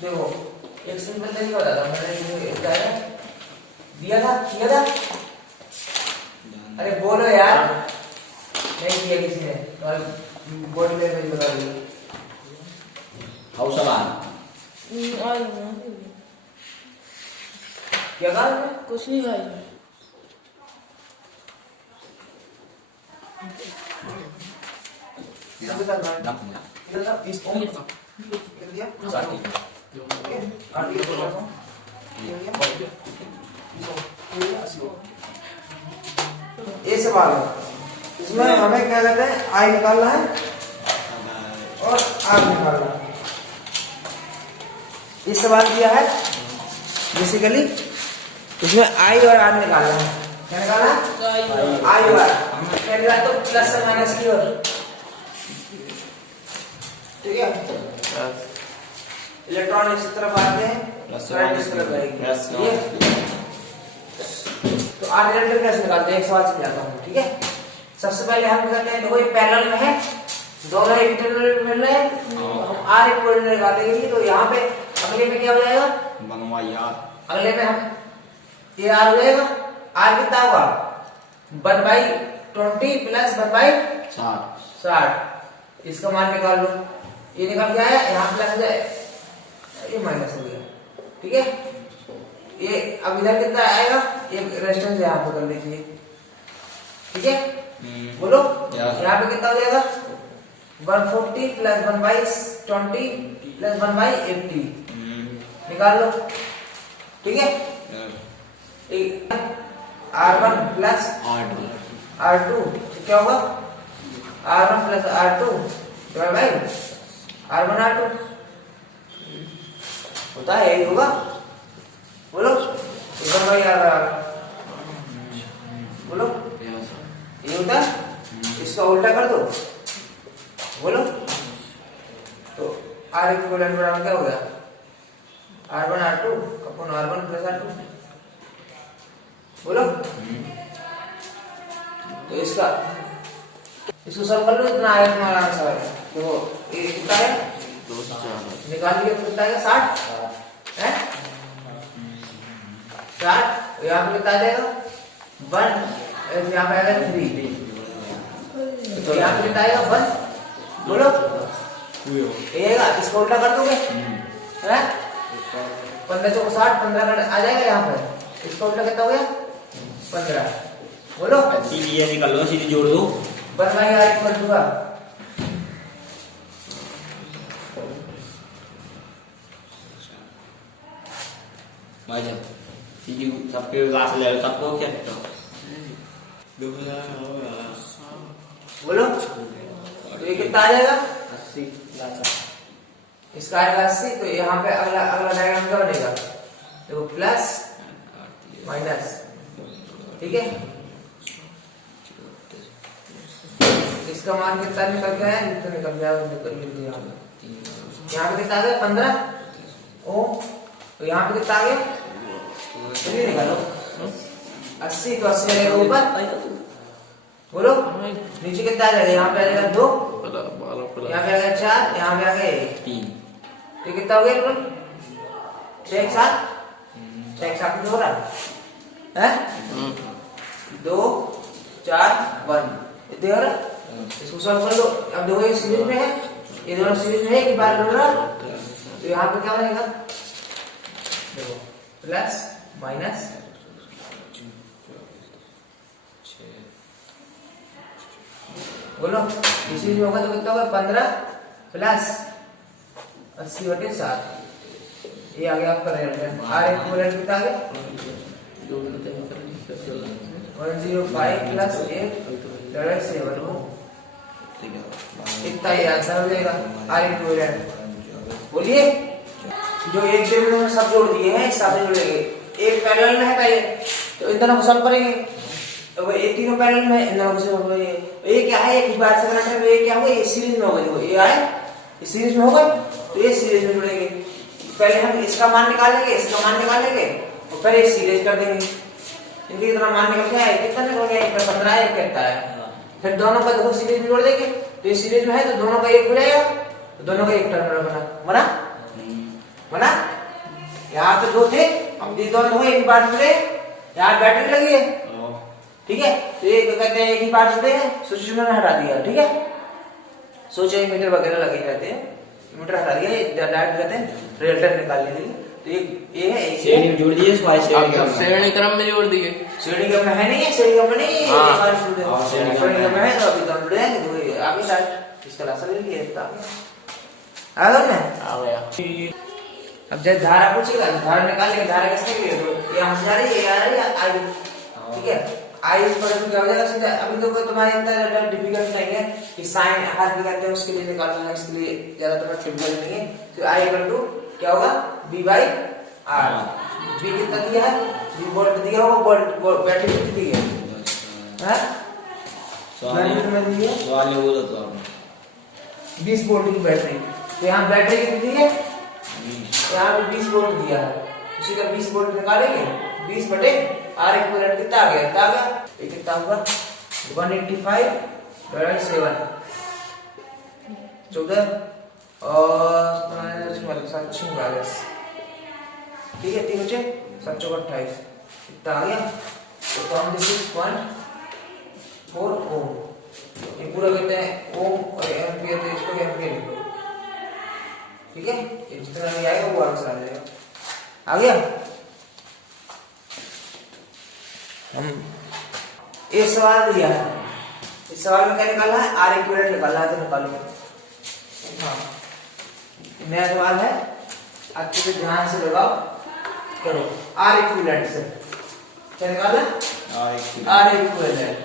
देखो एक सिंपल तरीका बताता हूँ। मैंने दिया था, किया था। अरे बोलो यार, नहीं किया किसी ने। कल बोर्ड में मुझे बता दिया। हौसलान क्या कहा? कुछ नहीं खाई। इधर बता ना। नक इधर था 20 ओम कर दिया। साटी ओके, आठ ये बोला था। ये लिया। 20 ओम। ये 80 ओम। ये सवाल है। इसमें हमें क्या कहते हैं, आई निकालना है और आर निकालना है। ये सवाल दिया है बेसिकली, इसमें आई और आर निकालना है। क्या निकालना है? आई और आर। पहला तो प्लस से माइनस की ओर, ठीक है। इलेक्ट्रॉन इस तरफ आते हैं, करंट इस तरफ आएगी। तो आर रिजल्ट कैसे निकालते हैं, एक सवाल समझाता हूँ, ठीक है। सबसे पहले हम कहते हैं देखो ये पैरेलल में है, दोनों इक्विवेलेंट मिल रहे हैं, हम आर इक्विवेलेंट निकालेंगे। तो यहाँ पे अगले में क्या हो जाएगा, अगले में हम ये आर हो जाएगा। आर कितना होगा, 1/20 प्लस 1/60। इसका मान निकाल लो। ये निकल गया है, यहाँ प्लस हो जाए, ये माइनस हो गया, ठीक है। ये अब इधर कितना आएगा, ये रेजिस्टेंस यहाँ पे कर लीजिए, ठीक है। बोलो यहाँ पे कितना हो जाएगा, 140 प्लस 1/20 प्लस 1/80 निकाल लो, ठीक है। R1 प्लस R2 क्या होगा, R1 plus R2 divide by R1 R2 होता है, यही होगा। बोलो भाई यार, बोलो ये होता है। इसका उल्टा कर दो, बोलो। तो R इक्विवेलेंट बराबर क्या हो गया, R1 R2 अपन R1 प्लस R2। बोलो तो इसको सॉल्व कर लो, इतना आया तुम्हारा आंसर। देखो ये कितना है, निकाल लिया तो कितना है, 60 है। 60 यहाँ पे कितना आ जाएगा, 1, यहाँ पे आएगा 3, तो यहाँ पे कितना आएगा 1। बोलो ये इसको उल्टा कर दोगे, है 15 चौको 60, 15 आ जाएगा यहाँ पे। इसको उल्टा कितना हो गया, 15। बोलो सीधी ऐसे कर लो, सीधी जोड़ दो। 1/r इक्वल टू का सीधी सबके क्लास ले लो, सबको क्या बोलो तो ये कितना आ जाएगा, 80। इसका आएगा 80। तो यहाँ पे अगला डायग्राम क्या बनेगा, देखो प्लस माइनस, ठीक है। इसका मान कितना निकल गया है, जितना निकल गया निकल लिया। यहाँ पे कितना आ गया, 15 ओम। तो यहाँ पे कितना आ गया, चलिए निकालो 80। तो 80 आ जाएगा ऊपर, बोलो नीचे कितना आ जाएगा, यहाँ पे आ जाएगा 2, यहाँ पे आ गया 4, यहाँ पे आ गया 3। ये कितना हो गया टोटल, 6 एक साथ हो रहा है 2 4 1 इतने हो रहा। इसको सॉल्व कर लो। अब देखो ये सीरीज में है, ये दोनों सीरीज में है कि बार लड़ रहा। तो यहाँ पे क्या बनेगा, देखो प्लस माइनस, बोलो इस सीरीज में होगा तो कितना होगा, 15 प्लस 80/7। ये आ गया आपका रिजल्ट। आर इक्विवेलेंट कितना आ गया, 105 प्लस 8 7। इतना ही आंसर हो जाएगा आर इक्विवेलेंट। बोलिए जो एक जगह में सब जोड़ दिए हैं, सब जोड़ेंगे। एक पैरेलल में है पहले, तो इन दोनों को सॉल्व करेंगे। तो ये तीनों पैरेलल में, इन दोनों को सॉल्व करेंगे। ये क्या है, एक बार से कनेक्ट है, ये क्या होगा, ये सीरीज में होगा। देखो ये आए, ये सीरीज में होगा, तो ये सीरीज में जुड़ेंगे। पहले हम इसका मान निकालेंगे, इसका मान निकालेंगे, और फिर ये सीरीज कर देंगे। इनके कितना मान निकल गया है, कितना निकल गया, 15 है, कहता है। फिर दोनों का देखो सीरीज में जोड़ देंगे, तो ये सीरीज में है तो दोनों का एक हो जाएगा, तो दोनों का एक टर्मिनल बना ये दोनों हो एक ही पार्ट जुड़े, यहाँ बैटरी लगी है, ठीक है, तो ये कहते हैं एक ही पार्ट जुड़े हैं, स्विच मैंने हटा दिया, ठीक है, सोचे मीटर वगैरह लगे रहते हैं, मीटर हटा दिया, डायरेक्ट कहते हैं रिजल्टर निकालने के लिए। तो ये है एक श्रेणी में जोड़ दिए इसको, श्रेणी क्रम में जोड़ दिए। श्रेणी क्रम में है नहीं है, श्रेणी क्रम में नहीं है, हाँ, श्रेणी क्रम में है तो अभी तो हम जुड़े हैं, तो आगे स्टार्ट इसका लासा ले लिए आ गया ना। आ गया। अब जब धारा पूछेगा तो धारा निकालेंगे, धारा किसके लिए, तो ये यहाँ जा रही है, ये आ रही है आई, ठीक है, आई पर क्या हो जाएगा सीधा। अभी तो तुम्हारे इतना ज्यादा डिफिकल्ट नहीं है कि साइन हर भी करते हैं उसके लिए निकालना है, इसके लिए ज्यादा तुम्हारा डिफिकल्ट नहीं है। तो आई इक्वल टू क्या होगा, बी बाई आर। बी कितना दिया है, बी वोल्ट दिया होगा, बैटरी कितनी दी है, बैटरी में दी है सवाल ये बोला तो आपने 20 वोल्ट की बैटरी, तो यहाँ बैटरी कितनी दी है, यहाँ भी 20 वोल्ट दिया है, उसी का 20 वोल्ट निकालेंगे, 20 बटे आर इक्विवेलेंट कितना आ गया, कितना आ गया, ये कितना होगा 185/7 14 और 746, ठीक है, 3 बचे 728 कितना आ गया, तो कम 6.4 ओम। ये पूरा कहते हैं ओम और एम्पियर, तो इसको एम्पियर लिखो, ठीक है, ये जितना भी आएगा वो आंसर आ जाएगा। आ गया, हम ये सवाल दिया है, इस सवाल में क्या निकालना है, आर इक्विवेलेंट निकालना है, तो निकालो। हाँ, नया सवाल है, अच्छे से ध्यान से लगाओ, करो आर इक्विवेलेंट से क्या निकालना है, आर इक्विवेलेंट।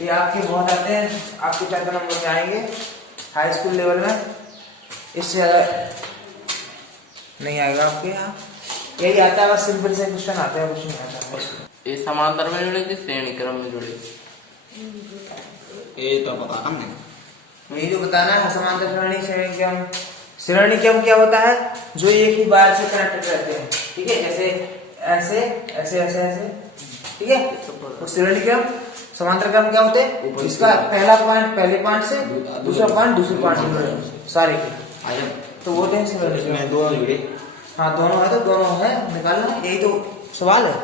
ये आपके बहुत आते हैं, आपके 4 नंबर में आएंगे हाई स्कूल लेवल में, इससे ज्यादा नहीं आएगा आपके यहाँ, यही आता है बस, सिंपल से क्वेश्चन आता है, कुछ नहीं आता है। ये समांतर में जुड़े कि श्रेणी क्रम में जुड़े, ये तो पता हमने, यही तो बताना है, समांतर श्रेणी श्रेणी क्रम। श्रेणी क्रम क्या होता है, जो एक ही वायर से कनेक्टेड रहते हैं, ठीक है, जैसे ऐसे ऐसे ऐसे ऐसे, ठीक है, तो श्रेणी क्रम। समांतर क्रम क्या होते हैं, इसका पहला पॉइंट पहले पॉइंट से, दूसरा पॉइंट दूसरे पॉइंट से, सारे के, तो वो थे श्रेणी क्रम। दोनों जुड़े, हाँ दोनों है, तो दोनों है निकालना, यही तो सवाल है।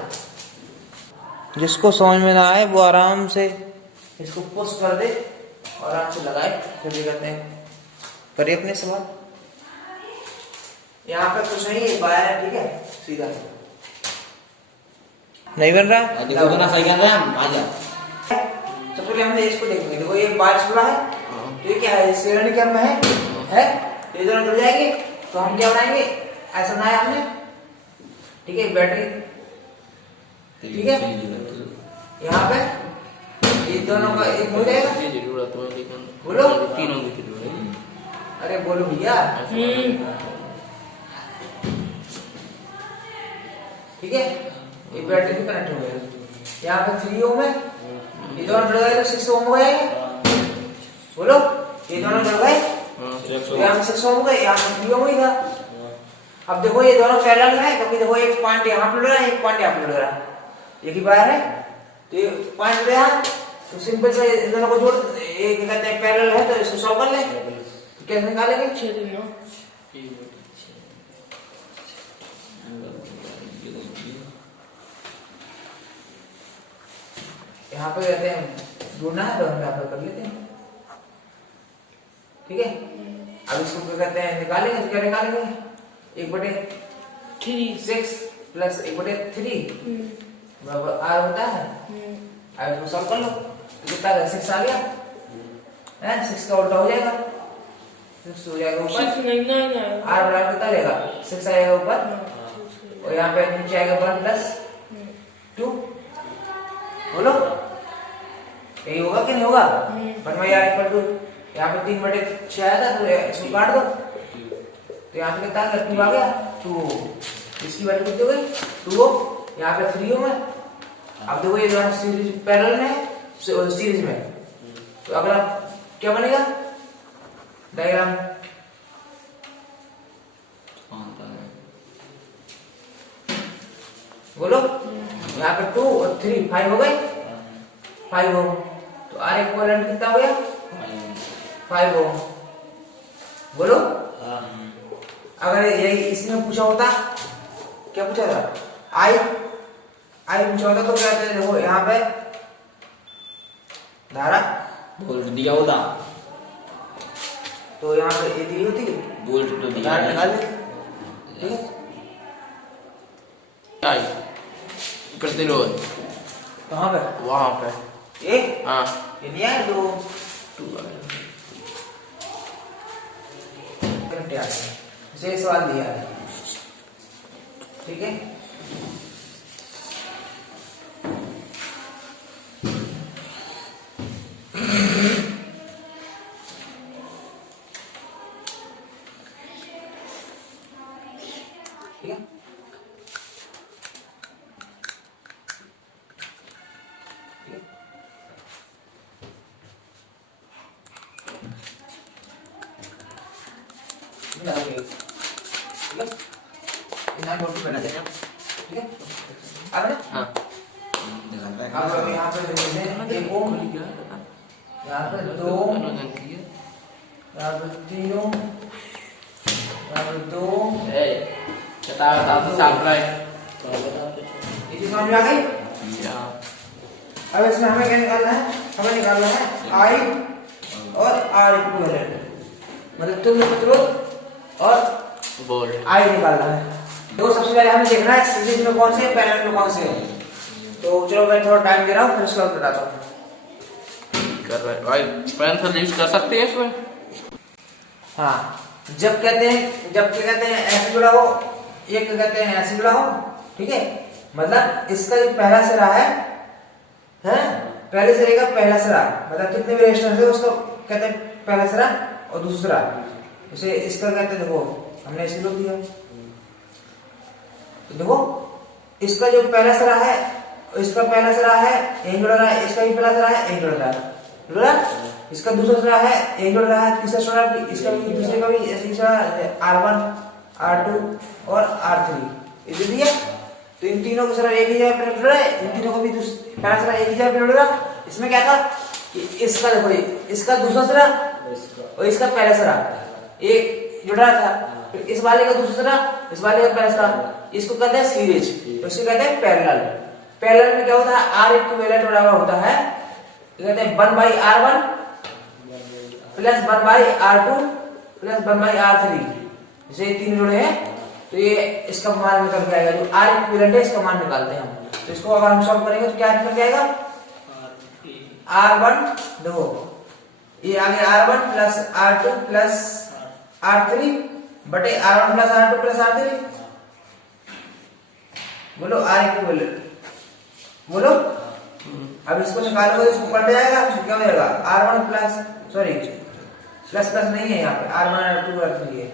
जिसको समझ में ना आए वो आराम से इसको पुश कर दे और आराम से लगाए, फिर भी करते हैं पर अपने सवाल। यहाँ पे कुछ नहीं है, वायर है, ठीक है, सीधा नहीं बन रहा, देखो तो ना सही कर रहे हैं हम, आजा। तो पहले हमने इसको देखेंगे, देखो ये वायर जुड़ा है, तो ये क्या है, श्रेणी क्रम में है, ये दोनों जुड़ जाएंगे, तो हम क्या बनाएंगे, ऐसा बनाया हमने, ठीक है, बैटरी, ठीक है, यहाँ पे ये दोनों का एक हो जाएगा, बोलो तीनों की जुड़े, अरे बोलो भैया, ठीक है, ये बैटरी भी कनेक्ट हो गया, यहाँ पे 3 ओम है, ये दोनों जुड़ गए तो 6 ओम हो जाएगा, बोलो ये दोनों जुड़ गए, यहाँ पे 6 ओम हो गए, यहाँ पे 3 ओम ही था। अब देखो ये दोनों पैरेलल है, क्योंकि देखो एक पॉइंट यहाँ पे लग रहा है, एक पॉइंट यहाँ पे लग रहा है, एक ही वायर है, तो ये पॉइंट गया, तो सिंपल से इन दोनों को जोड़, एक कहते हैं पैरेलल है, तो इसको सॉल्व कर ले, तो कैसे निकालेंगे, यहाँ पे कहते हैं ढूंढना है, तो हम यहाँ पे कर लेते हैं, ठीक है। अब इसको क्या कहते हैं, निकालेंगे, तो क्या निकालेंगे, 1/6 प्लस 1/3 बराबर आर होता है, अब इसको सॉल्व कर लो, तो कितना 6 आ गया, 6 का उल्टा हो जाएगा, 6 हो जाएगा ऊपर, आर बराबर कितना लेगा, 6 आएगा ऊपर, और यहाँ पे नीचे आएगा 1 + 2, बोलो यही होगा कि नहीं होगा, 1/r = यहाँ पे 3/6 आया था, तो इसको काट दो, तो यहाँ पे कितना आ गया, 2 आ गया, 2 इसकी वैल्यू कितनी हो गई, 2 यहाँ पे 3 है। अब देखो ये दोनों सीरीज पैरेलल में है, सीरीज में, तो अगला क्या बनेगा डायग्राम, बोलो यहाँ पे 2 और 3 5 हो गए, 5 ओम, तो आर इक्विवेलेंट कितना हो गया, 5 ओम, बोलो अगर यही इसमें पूछा होता, क्या पूछा था, आई पूछा होता तो क्या कहते हैं, देखो यहाँ पे धारा वोल्ट दिया होता, तो यहाँ पे ये दी होती, वोल्ट तो दिया धारा नहीं। निकाल लेते, ठीक है। आई प्रतिरोध कहाँ पे, वहां पे। ये हाँ ये दिया है, दो 2 करंट आ गए, इसे सवाल दिया है, ठीक है। ठीक है, ठीक है। अब ना हाँ निकाल रहा है। अब यहाँ पे देखते हैं, एक ओम, यहाँ पे दो, यहाँ पे तीनों, यहाँ पे दो, सप्लाई ये चीज समझ में आ गई। अब इसमें हमें क्या निकालना है, हमें निकालना है आई और आर इक्विवेलेंट, मतलब तुल्य प्रतिरोध और वोल्ट। आई निकालना है। देखो सबसे पहले हमें देखना है सीरीज में कौन से है, पैरेलल में कौन से है। तो चलो मैं थोड़ा टाइम दे रहा हूँ, फिर उसके बाद बताता हूँ। कर रहे भाई, पेंसिल यूज कर सकते हैं इसमें। हाँ, जब कहते हैं, जब क्या कहते हैं ऐसे जुड़ा हो, एक कहते हैं ऐसे जुड़ा हो, ठीक है। मतलब इसका जो पहला सिरा है, पहले सिरे का पहला सिरा, मतलब कितने भी रेजिस्टेंस है उसका कहते हैं पहला सिरा और दूसरा सिरा। इसे इसका कहते हैं, देखो हमने ऐसे लोग दिया, तो देखो इसका जो पहला सिरा है, इसका पहला सिरा है यही जुड़ रहा है, इसका भी पहला सिरा है यही जुड़ रहा है, जुड़ रहा है। इसका दूसरा सिरा है यही जुड़ रहा है, तीसरा सिरा भी, इसका भी दूसरे का भी ऐसे ही R1 R2 और R3 ये दे दिया। तो इन तीनों का सिरा एक ही जगह पे जुड़ रहा है, इन तीनों को भी पहला सिरा एक ही जगह पे जुड़ रहा है। इसमें क्या था कि इसका देखो इसका दूसरा सिरा और इसका पहला सिरा एक जुड़ रहा था, फिर इस वाले का दूसरा सिरा, इस वाले का पहला सिरा, इसको कहते हैं सीरीज, तो इसको कहते हैं पैरेलल। पैरेलल में क्या होता है, आर इक्विवेलेंट बराबर होता है, कहते हैं 1/R1 plus 1/R2 plus 1/R3। जैसे ये तीन जुड़े हैं तो ये इसका मान निकल के आएगा, जो आर इक्विवेलेंट है इसका मान निकालते हैं हम। तो इसको अगर हम सॉल्व करेंगे तो क्या निकल के आएगा, R1 देखो ये आगे R1 plus R2 plus R3 बटे R1 plus R2 plus R3। बोलो आर इक्विवेलेंट, बोलो। अब इसको निकालोगे तो इसको पलट जाएगा, तो क्या हो जाएगा R1 plus, sorry plus plus नहीं है यहाँ पे, R1 R2 R3 है,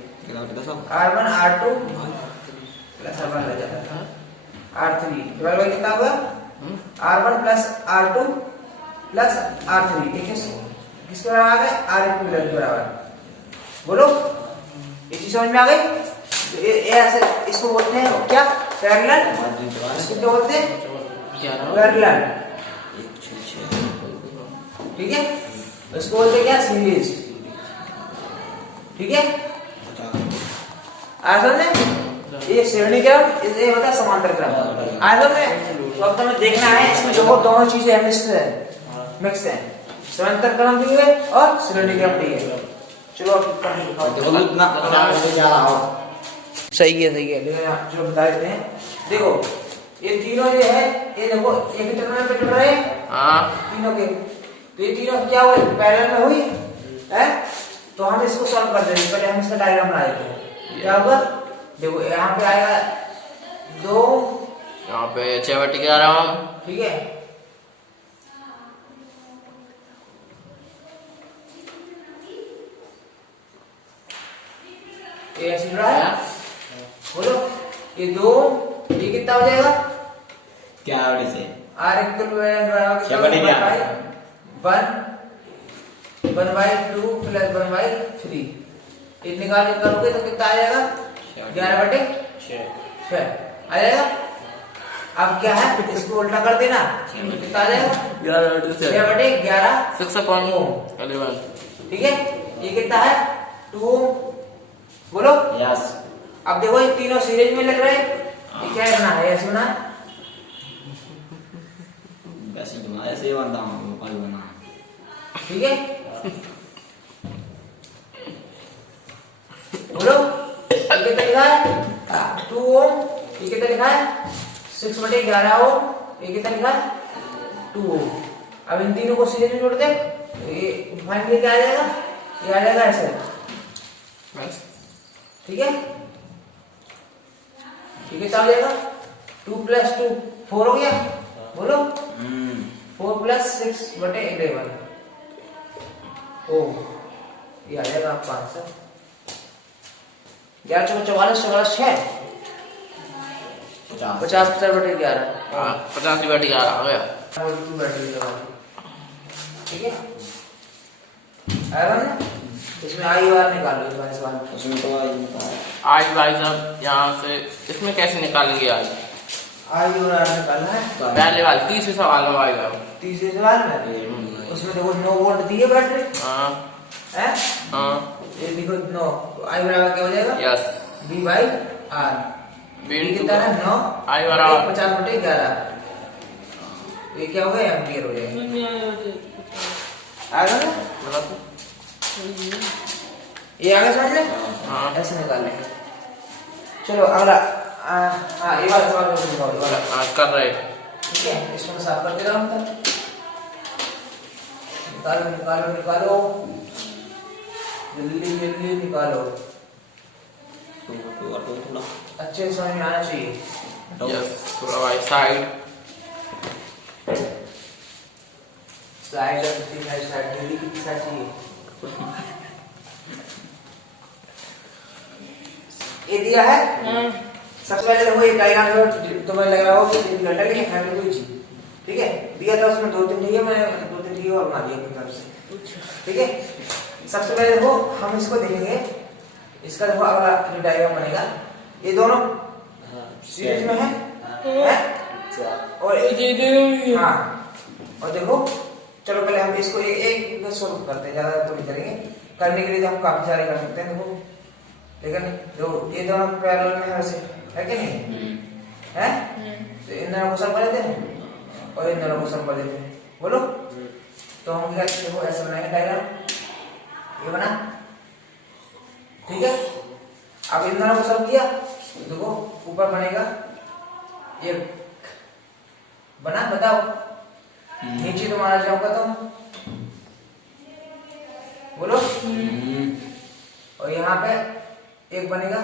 R1 R2 प्लस R1 लग जाता है R3, डिवाइड बाय कितना होगा, R1 plus R2 plus R3, किसके बराबर आ गए, आर इक्विवेलेंट बराबर। बोलो ये चीज समझ में आ गई। तो ये ऐसे इसको बोलते हैं क्या, पैरेलल। इसको क्या बोलते हैं, पैरेलल, ठीक है। इसको बोलते हैं क्या, सीरीज, ठीक है। आया समझ में, ये श्रेणी क्रम, ये होता है समांतर क्रम। आया समझ में। तो अब तुम्हें देखना है इसमें जो दोनों चीजें मिक्स है, समांतर क्रम भी है और श्रेणी क्रम भी है। चलो सही है, सही है, लेकिन चलो बता देते हैं। देखो ये तीनों जो है, ये देखो एक ही टर्मिनल पे जुड़ रहे हैं तीनों के, तो ये तीनों क्या हुए, पैरेलल में हुई है। तो हम इसको सॉल्व कर देंगे, पहले हम इसका डायग्राम बना देते हैं। क्या होगा, देखो यहाँ पे आएगा 2, यहाँ पे 6 बटे 11, ठीक है। ये ऐसे जुड़ा है, बोलो ये 2, ये कितना हो जाएगा, क्या आवड़ी से आर इक्विवेलेंट बराबर कितना, 1/2 प्लस 1/3। ये निकाल के करोगे तो कितना आ जाएगा, 11/6 आ जाएगा। अब क्या है, इसको उल्टा कर देना, कितना आ जाएगा, 6/11 6/11, ठीक है। ये कितना है, 2, बोलो यस अब देखो ये तीनों सीरीज में लग रहे हैं, ये क्या करना है, ऐसे बना वैसे ही बना, ऐसे ही बनता हूँ कल बना। ठीक है, बोलो ये कितना लिखा है 2 ओम, ये कितना लिखा है 6/11 ओम, ये कितना लिखा है 2 ओम। अब इन तीनों को सीरीज में जोड़ दे, ये फाइनली क्या आ जाएगा, ये आ जाएगा ऐसे। ठीक है, ठीक है, क्या हो जाएगा 2 + 2 4 हो गया, बोलो 4 + 6/11 ओम, ये आ जाएगा आपका आंसर 11 × 4 = 44, 6 50/11 50/11 आ गया। ठीक है, आयरन इसमें आई बार निकालो इस वाले सवाल में। उसमें तो आज भाई साहब यहाँ से इसमें कैसे निकालेंगे आज? आई और आर निकालना है पहले वाले तीसरे सवाल में भाई साहब। तीसरे सवाल में, उसमें देखो 9 वोल्ट दी है बैटरी हाँ है, हाँ ये देखो 9, आई बराबर क्या हो जाएगा यस V/R, बीन कितना है 9 आई बराबर 50/11, ये क्या हो गया एम्पियर हो जाएगा। आ गया ना? बता तो। ये आगे समझ ले, हाँ ऐसे निकाल लेंगे। चलो अगला, हाँ ये वाला सवाल को निकालो, ये वाला हाँ कर रहे। ठीक है, इसको मैं साफ कर दे रहा हूँ। निकालो निकालो निकालो, जल्दी जल्दी निकालो, थोड़ा अच्छे से समझ में आना चाहिए। यस थोड़ा भाई साइड साइड जल्दी कितनी साइड चाहिए, ये दिया है। सबसे पहले देखो ये डायग्राम तुम्हें लग रहा हो कि लटर के है कोई चीज, ठीक है, दिया था उसमें 2-3 चाहिए, मैं 2-3 चाहिए और बना दिया अपनी तरफ से। ठीक है, सबसे पहले देखो हम इसको देखेंगे, इसका देखो अगला जो डायग्राम बनेगा, ये दोनों सीरीज में है और हाँ, और देखो चलो पहले हम इसको एक सोल्व करते हैं, ज्यादा तो नहीं करेंगे, करने के लिए तो हम काफी सारे कर सकते हैं देखो, लेकिन जो ये दोनों पैरेलल में है वैसे है कि नहीं है, तो इन दोनों को सम कर देते हैं और इन दोनों को सम कर देते हैं, बोलो। तो हम क्या देखो ऐसे बनाएंगे डायग्राम, ये बना, ठीक है। अब इन दोनों को सम किया, देखो ऊपर बनेगा ये बना, बताओ नीचे तुम्हारा जाऊंगा तो बोलो, और यहाँ पे एक बनेगा,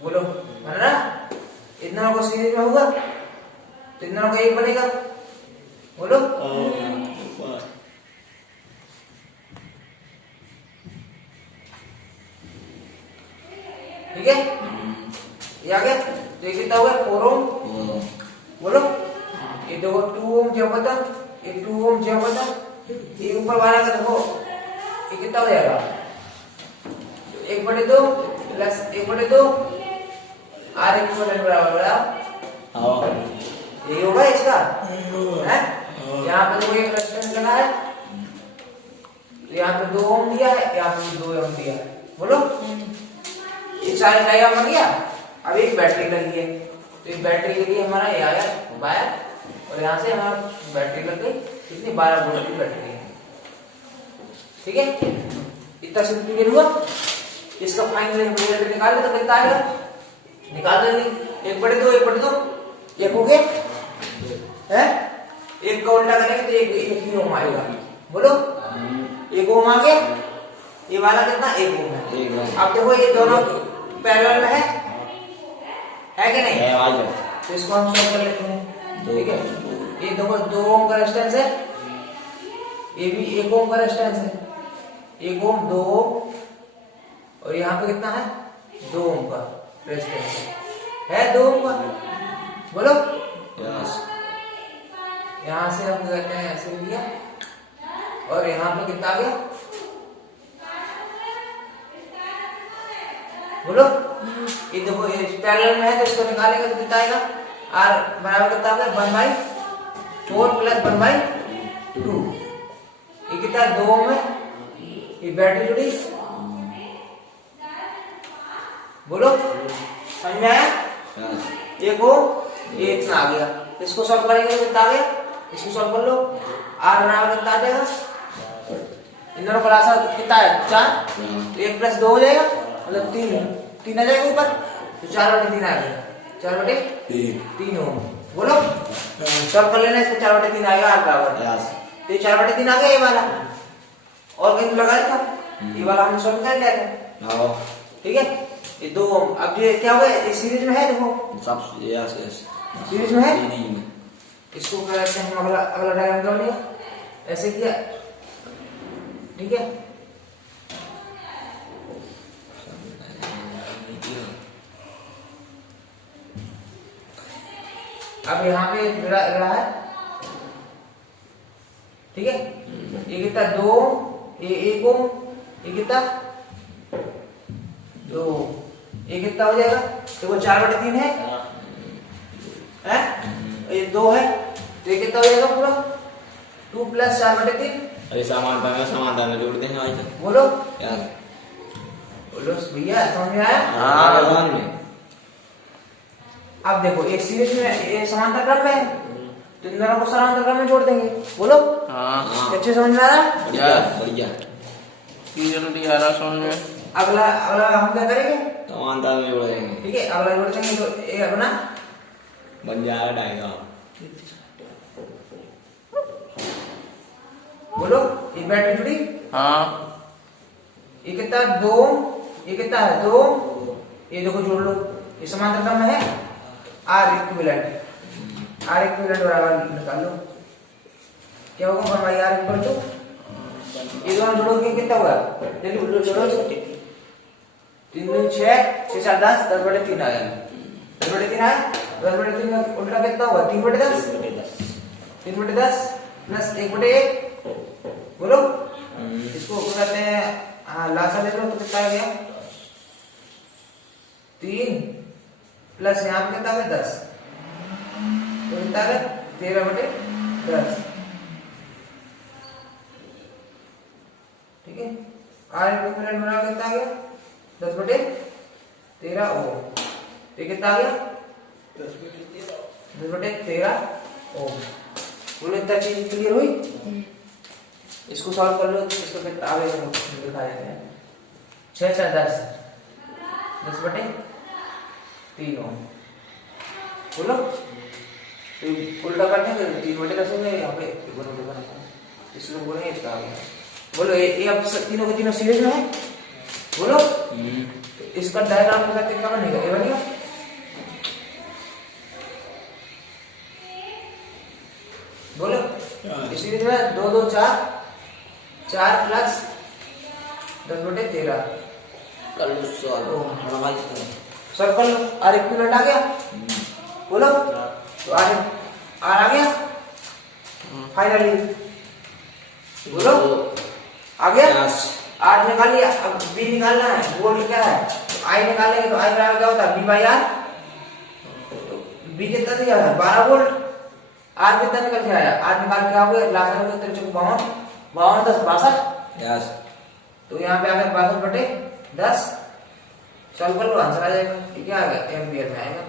बोलो बन रहा, इन दोनों को सीरीज में होगा तो इन दोनों का एक बनेगा, बोलो। ठीक है, ये आ गया, तो ये कितना होगा 4 ओम, बोलो। ये देखो 2 ओम जो बता, ये 2 ओम जो बता, ये ऊपर वाला का देखो ये कितना हो जाएगा 1/2 प्लस 1/2 R इक्विवेलेंट बराबर बराबर ये होगा इसका है। यहाँ पे देखो एक रेजिस्टेंस लगा है, यहाँ पे 2 ओम दिया है, यहाँ पे 2 ओम दिया है, बोलो। ये सारे डायग्राम बन गया। अब एक बैटरी लगी है, तो एक बैटरी के लिए हमारा ये आया वायर, और यहाँ से हमारा बैटरी लग गई कितनी 12 वोल्ट की बैटरी है, ठीक है। इतना सिंपल क्लियर हुआ। इसका फाइनल रिजल्ट निकाल ले तो कितना आएगा, निकाल देंगे 1/2 1/2 एक हो गया है, एक का उल्टा करेंगे तो एक ही ओम आएगा, बोलो। 1 ओम आ गया, ये वाला कितना 1 ओम है। अब देखो ये दोनों पैरेलल में है कि नहीं है, तो इसको हम सॉल्व कर लेते हैं, ठीक है। ये देखो 2 ओम का रेजिस्टेंस है, ये भी 1 ओम का रेजिस्टेंस है, 1 ओम 2 ओम, और यहाँ पे कितना है 2 ओम का रेजिस्टेंस है 2 ओम का, बोलो। यहाँ से हम कहते हैं ऐसे लिया, और यहाँ पे कितना आ गया, बोलो। ये देखो ये पैरेलल में है तो इसको निकालेंगे तो कितना आएगा, R बराबर कितना होगा 1/4 प्लस 1/2, ये कितना 2 ओम है, ये बैटरी जुड़ी बोलो समझ में आया? यस एक हो ये इतना आ गया, इसको सॉल्व करेंगे तो कितना आ गया, इसको सॉल्व कर लो आर बराबर कितना आ जाएगा, इन दोनों का लासा कितना है 4, तो 1 प्लस 2 हो जाएगा मतलब 3 आ जाएगा ऊपर, तो 4/3 आ गया, 4/3 हो। बोलो सॉल्व कर लेना, इसको 4/3 आएगा आर बराबर, यस तो ये 4/3 आ गया ये वाला, और कहीं तो लगाया था ये वाला हमने सॉल्व कर लिया था, आओ ठीक है। ये दो अब ये क्या हुआ ये सीरीज में है, देखो सब यस यस सीरीज में है, नहीं में इसको क्या कहते हैं हम अगला अगला डायग्राम कर लिया ऐसे किया, ठीक है। अब यहाँ पे रहा है, ठीक है, ये कितना 2 ये 1 ओम, ये कितना 2, ये कितना हो जाएगा, देखो 4/3 है, ये 2 है, तो ये कितना हो जाएगा पूरा 2 + 4/3, अरे समानता में जोड़ देंगे भाई साहब। बोलो यस बोलो भैया समझ में आया? हाँ भगवान में अब देखो एक सीरीज में ये समांतर क्रम में है, तो इन दोनों को समांतर क्रम में जोड़ देंगे, बोलो हाँ अच्छे समझ में आ रहा? बढ़िया बढ़िया जल्दी आ रहा समझ में। अगला अगला हम क्या करेंगे, समानता में जोड़ देंगे, ठीक है, अगला जोड़ देंगे तो ये अपना बन जाएगा डायग्राम। बोलो ये बैटरी जुड़ी, हाँ ये कितना 2, ये कितना है 2, ये देखो जोड़ लो, ये समांतर क्रम में है, आर इक्विवेलेंट बराबर निकाल लो, क्या होगा भाई आर इक्वल टू, ये दोनों जोड़ोगे कितना होगा, जल्दी जोड़ो 3 2 6 6 4 10 10/3 आया, 10/3 आया, 10/3 का उल्टा कितना होगा 3/10 3/10 प्लस 1/1, बोलो इसको क्या कहते हैं, हाँ लासा ले लो तो कितना आ गया 3 प्लस यहाँ पे कितना आ गया 10, तो कितना आ गया 13/10, ठीक है। आर इक्विवेलेंट बराबर कितना आ गया 10/13 ओम, तो कितना आ गया 10/13 ओम, बोलो इतना चीज क्लियर हुई, इसको सॉल्व कर लो, इसको फिर आगे दिखा देते हैं, 6 4 10 10/3 ओम, बोलो तो उल्टा करते हैं 3/10 होंगे यहाँ पे, इसको बोलेंगे इसका आगे, बोलो ये अब तीनों के तीनों सीरीज में है, बोलो इसका डायग्राम का कितना बनेगा, ये बनेगा बोलो इस सीरीज में 2 2 4 4 प्लस 10/13 कर लो सॉल्व भाई साहब। सॉल्व कर लो, आर इक्विवेलेंट आ गया, बोलो तो आर आ गया फाइनली, बोलो आ गया, यस आर निकाल लिया, अब बी निकालना है, वोल्ट क्या है, तो आई निकालेंगे तो आई बराबर क्या होता है V/R, तो बी कितना दिया है 12 वोल्ट, आर कितना निकल के आया, आर निकाल के आओगे लासा में 53 52 10 62, यस तो यहाँ पे आ गया 62/10, सॉल्व कर लो आंसर आ जाएगा, ये क्या आ गया एम्पियर में आएगा,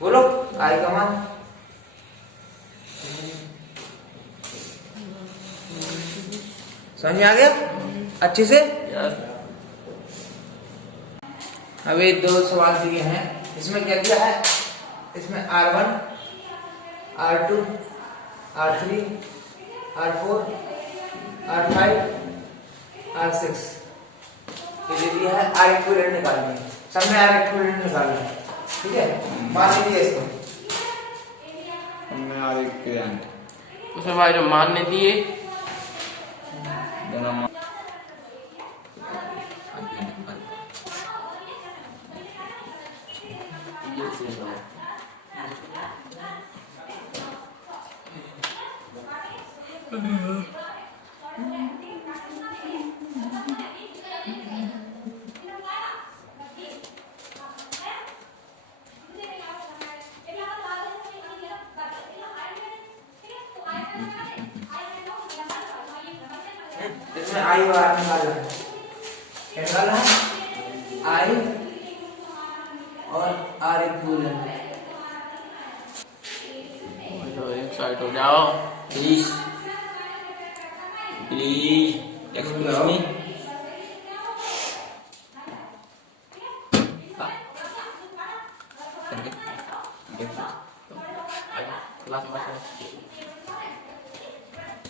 बोलो आई का मान, समझ में आ गया अच्छे से। यस अभी 2 सवाल दिए हैं, इसमें क्या दिया है, इसमें R1 R2 R3 R4 R5 R6 ये दे दिया है, आर इक्विवेलेंट निकालनी है, सब में आर इक्विवेलेंट निकालना है, ठीक है, मान लीजिए इसको मैं और एक क्लाइंट उसमें भाई जो मानने दिए दोनों इसमें आई और आर निकालना है, क्या निकालना है? आई और आर इक्वल है। तो एक साइड हो जाओ। Please please excuse me. Class में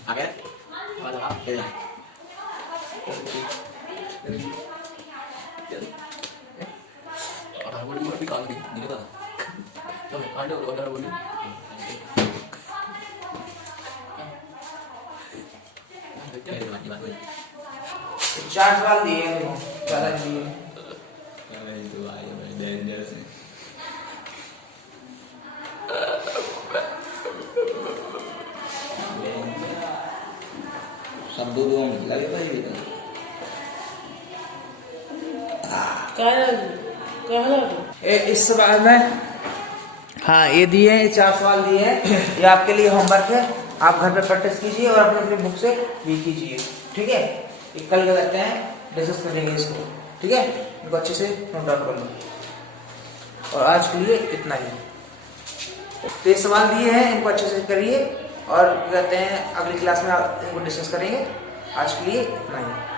आगे वाला ले जा। और बोली भी कान दी गिर का तो आंडे ऑर्डर बोली ये बात हुई। 4 सवाल दिए हैं देखो, ज्यादा दिए हैं। मैं तो आया मैं डेंजरस है। सब दो लगे भाई इस सवाल में हाँ ये दिए हैं, 4 सवाल दिए हैं। ये आपके लिए होमवर्क है, आप घर पे प्रैक्टिस कीजिए और अपने अपनी बुक से भी कीजिए, ठीक है। ये कल क्या करते हैं, डिस्कस करेंगे इसको, ठीक है। इनको अच्छे से नोट डाउन कर लो और आज के लिए इतना ही। तो ये सवाल दिए हैं, इनको अच्छे से करिए और कहते हैं अगली क्लास में इनको डिस्कस करेंगे। आज के लिए इतना ही।